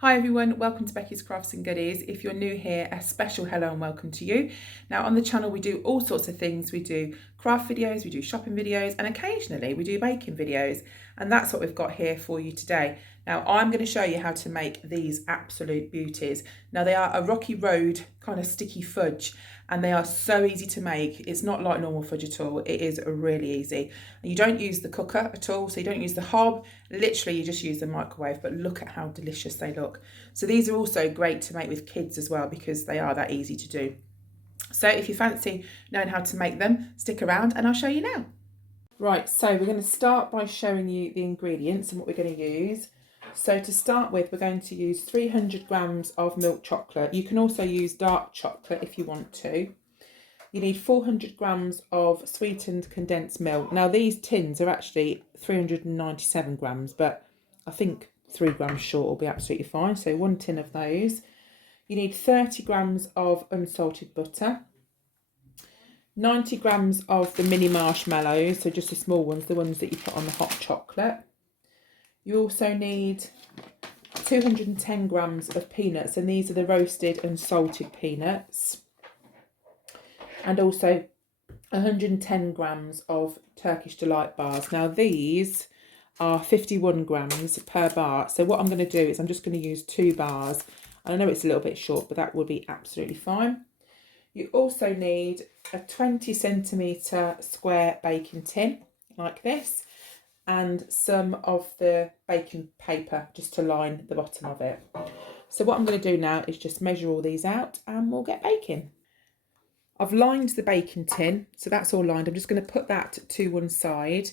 Hi everyone, welcome to Becky's Crafts and Goodies. If you're new here, a special hello and welcome to you. Now on the channel we do all sorts of things. We do craft videos, we do shopping videos, and occasionally we do baking videos. And that's what we've got here for you today. Now I'm going to show you how to make these absolute beauties. Now they are a rocky road kind of sticky fudge, and they are so easy to make. It's not like normal fudge at all. It is really easy. And you don't use the cooker at all, so you don't use the hob. Literally you just use the microwave, but look at how delicious they look. So these are also great to make with kids as well because they are that easy to do. So if you fancy knowing how to make them, stick around and I'll show you now. Right, so we're going to start by showing you the ingredients and what we're going to use. So to start with, we're going to use 300 grams of milk chocolate. You can also use dark chocolate if you want to. You need 400 grams of sweetened condensed milk. Now these tins are actually 397 grams, but I think 3 grams short will be absolutely fine. So 1 tin of those. You need 30 grams of unsalted butter. 90 grams of the mini marshmallows, so just the small ones, the ones that you put on the hot chocolate. You also need 210 grams of peanuts, and these are the roasted and salted peanuts. And also 110 grams of Turkish Delight bars. Now these are 51 grams per bar. So what I'm going to do is I'm just going to use 2 bars. I know it's a little bit short, but that will be absolutely fine. You also need a 20 centimetre square baking tin like this, and some of the baking paper just to line the bottom of it. So what I'm going to do now is just measure all these out and we'll get baking. I've lined the baking tin, so that's all lined. I'm just going to put that to one side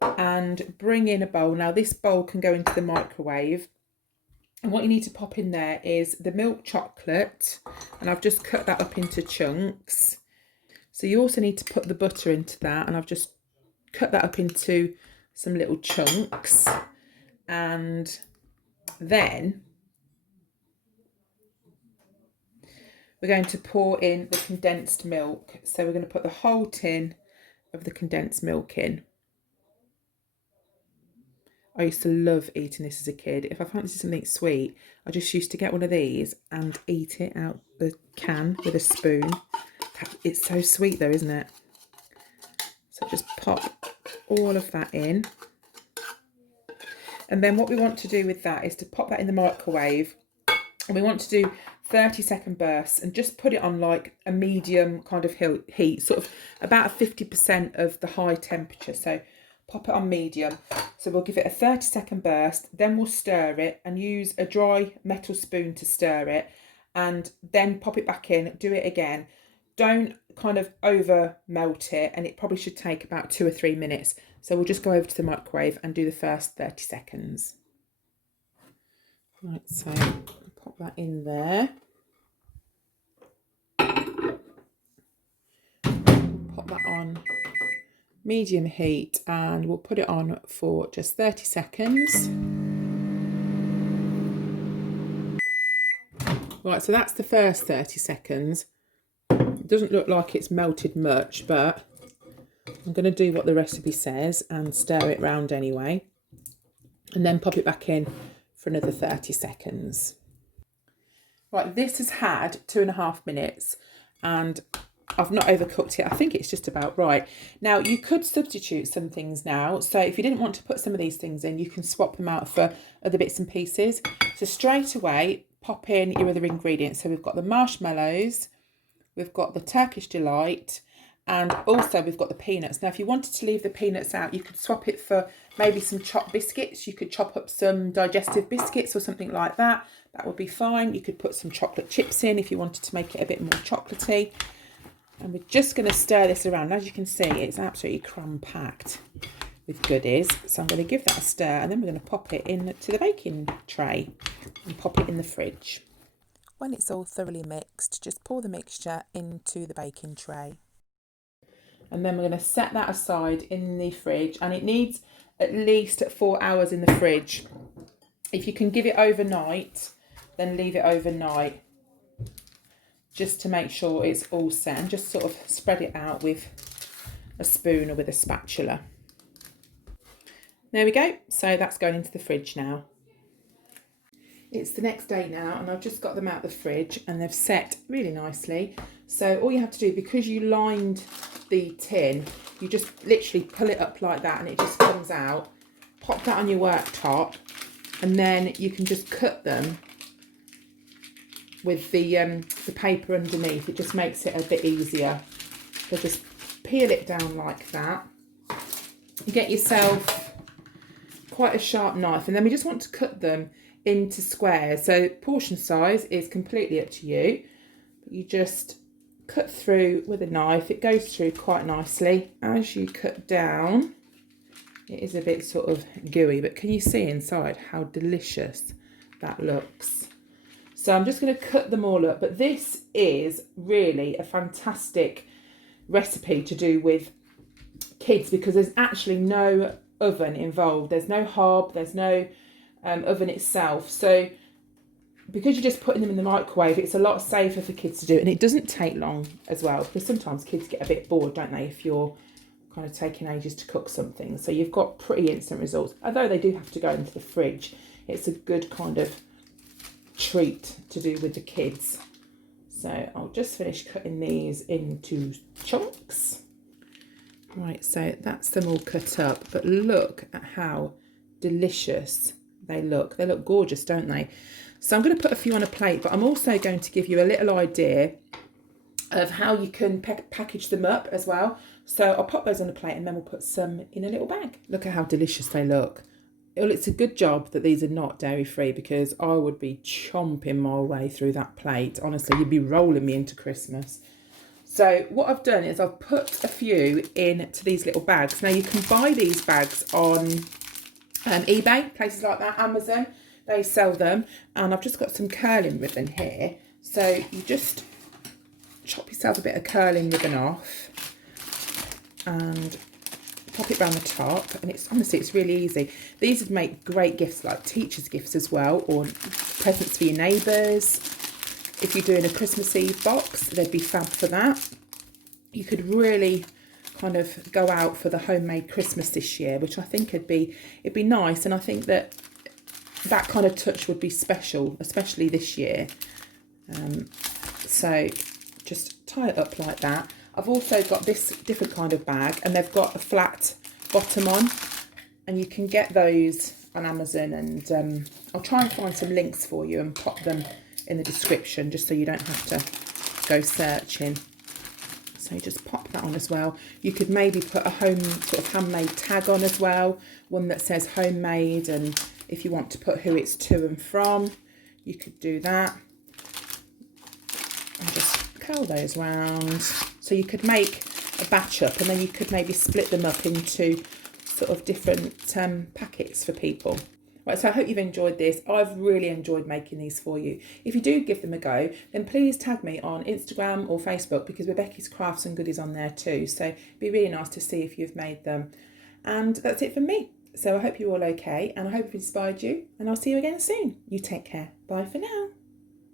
and bring in a bowl. Now this bowl can go into the microwave, and what you need to pop in there is the milk chocolate, and I've just cut that up into chunks. So you also need to put the butter into that, and I've just cut that up into some little chunks. And then we're going to pour in the condensed milk. So we're going to put the whole tin of the condensed milk in. I used to love eating this as a kid. If I fancied something sweet, I just used to get one of these and eat it out the can with a spoon. It's so sweet though, isn't it? So just pop all of that in. And then what we want to do with that is to pop that in the microwave. And we want to do 30-second bursts and just put it on like a medium kind of heat, sort of about 50% of the high temperature. So pop it on medium. So we'll give it a 30-second burst, then we'll stir it and use a dry metal spoon to stir it, and then pop it back in, do it again. Don't kind of over melt it, and it probably should take about 2 or 3 minutes. So we'll just go over to the microwave and do the first 30 seconds. Right, so pop that in there. Pop that on medium heat and we'll put it on for just 30 seconds. Right, so that's the first 30 seconds. It doesn't look like it's melted much, but I'm going to do what the recipe says and stir it round anyway, and then pop it back in for another 30 seconds. Right, this has had 2.5 minutes and I've not overcooked it. I think it's just about right. Now you could substitute some things now. So if you didn't want to put some of these things in, you can swap them out for other bits and pieces. So straight away, pop in your other ingredients. So we've got the marshmallows, we've got the Turkish Delight, and also we've got the peanuts. Now if you wanted to leave the peanuts out, you could swap it for maybe some chopped biscuits. You could chop up some digestive biscuits or something like that. That would be fine. You could put some chocolate chips in if you wanted to make it a bit more chocolatey. And we're just going to stir this around. As you can see, it's absolutely cram-packed with goodies. So I'm going to give that a stir, and then we're going to pop it into the baking tray and pop it in the fridge. When it's all thoroughly mixed, just pour the mixture into the baking tray. And then we're going to set that aside in the fridge, and it needs at least 4 hours in the fridge. If you can give it overnight, then leave it overnight, just to make sure it's all set, and just sort of spread it out with a spoon or with a spatula. There we go. So that's going into the fridge now. It's the next day now and I've just got them out of the fridge and they've set really nicely. So all you have to do, because you lined the tin, you just literally pull it up like that and it just comes out. Pop that on your worktop and then you can just cut them with the paper underneath. It just makes it a bit easier. So just peel it down like that. You get yourself quite a sharp knife and then we just want to cut them into squares. So portion size is completely up to you. You just cut through with a knife. It goes through quite nicely. As you cut down, it is a bit sort of gooey, but can you see inside how delicious that looks? So I'm just going to cut them all up, but this is really a fantastic recipe to do with kids because there's actually no oven involved. There's no hob, there's no oven itself. So because you're just putting them in the microwave, it's a lot safer for kids to do, and it doesn't take long as well, because sometimes kids get a bit bored, don't they, if you're kind of taking ages to cook something. So you've got pretty instant results, although they do have to go into the fridge. It's a good kind of treat to do with the kids. So I'll just finish cutting these into chunks. Right, so that's them all cut up, but look at how delicious they look. They look gorgeous, don't they? So I'm going to put a few on a plate, but I'm also going to give you a little idea of how you can package them up as well. So I'll pop those on a plate and then we'll put some in a little bag. Look at how delicious they look. Well, it's a good job that these are not dairy free, because I would be chomping my way through that plate. Honestly, you'd be rolling me into Christmas. So what I've done is I've put a few into these little bags. Now you can buy these bags on eBay, places like that, Amazon. They sell them, and I've just got some curling ribbon here. So you just chop yourself a bit of curling ribbon off and pop it around the top, and it's honestly, it's really easy. These would make great gifts, like teachers' gifts as well, or presents for your neighbours. If you're doing a Christmas Eve box, they'd be fab for that. You could really kind of go out for the homemade Christmas this year, which I think it'd be nice, and I think that kind of touch would be special, especially this year. So just tie it up like that. I've also got this different kind of bag, and they've got a flat bottom on, and you can get those on Amazon, and I'll try and find some links for you and pop them in the description just so you don't have to go searching. So you just pop that on as well. You could maybe put a home sort of handmade tag on as well, one that says homemade, and if you want to put who it's to and from, you could do that. And just curl those round. So you could make a batch up, and then you could maybe split them up into sort of different packets for people. Right, so I hope you've enjoyed this. I've really enjoyed making these for you. If you do give them a go, then please tag me on Instagram or Facebook, because Rebecca's Crafts and Goodies on there too. So it'd be really nice to see if you've made them. And that's it from me. So I hope you're all okay, and I hope I've inspired you, and I'll see you again soon. You take care. Bye for now.